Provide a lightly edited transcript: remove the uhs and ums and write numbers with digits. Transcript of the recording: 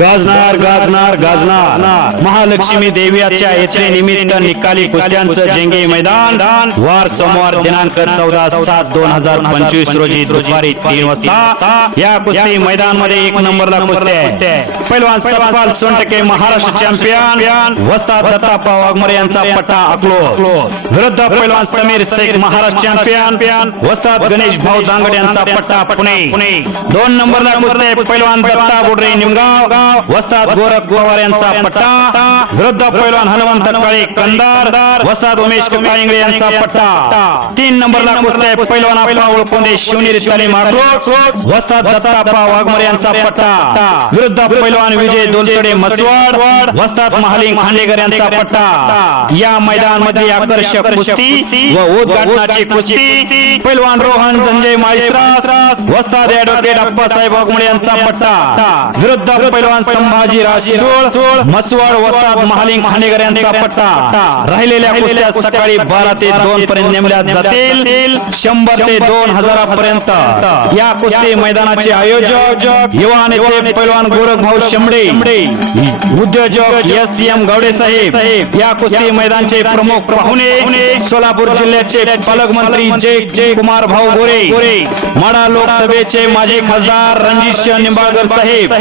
गाजणार गाजणार गाजणार महालक्ष्मी देवीच्या यात्रेनिमित्त निकाली कुस्त्यांचं जंगी मैदान वार सोमवार दिनांक 14/7/2025 रोजी दुपारी 3 वाजता या कुस्ती मैदान मध्ये 1 नंबरला कुस्ती आहे। पहिलवान सतपाल सोनटके महाराष्ट्र चॅम्पियन वस्ताद दत्ताप्पा वाघमोरे यांचा पट्टा अकलोज विरुद्ध पहिलवान समीर शेख महाराष्ट्र चॅम्पियन वस्ताद गणेश भाऊ दांगड यांचा पट्टा पुणे। 2 नंबरला कुस्ती आहे। पहिलवान दत्ता बोडरे निमगाव वस्ताद गोरख गोवार यांचा पट्टा विरुद्ध पहिलवान हनुमंत काळे कंदार वस्ताद उमेश काळिंगडे यांचा पट्टा। 3 नंबरला कुस्ती आहे। पहिलवान आपला ओळखोंदे शिवनेरी तालीम आटोच वस्ताद दत्ताप्पा वाघमोरे यांचा पट्टा विरुद्ध पहिलवान विजय दोलतडे मसवाड वस्ताद महालिंग खांडेकर यांचा पट्टा। या मैदान मध्ये आकर्षक कुस्ती व उद्घाटनाची कुस्ती पहिलवान रोहन संजय माळीसरास वस्ताद ॲडव्होकेट अप्पासाहेब वाघमोरे यांचा पट्टा विरुद्ध पहिलवान संभाजी राजसोळ मसवाड वस्ताद महालिंग खांडेकर यांचा पट्टा। राहिलेल्या कुस्त्या सकाळी 12 ते 2 पर्यंत नेमल्या जातील। 100 ते 2000 पर्यंत या कुस्ती मैदानाचे आयोजक युवा नेते पहिलवान गोरख भाऊ शेंबडे उद्योजक एस.एम. गावडे साहेब या कुस्ती मैदानाचे प्रमुख पाहुणे सोलापूर जिल्ह्याचे पालकमंत्री जय कुमार भाऊ गोरे माढा लोकसभेचे माजी खासदार रणजित निंबाळकर साहेब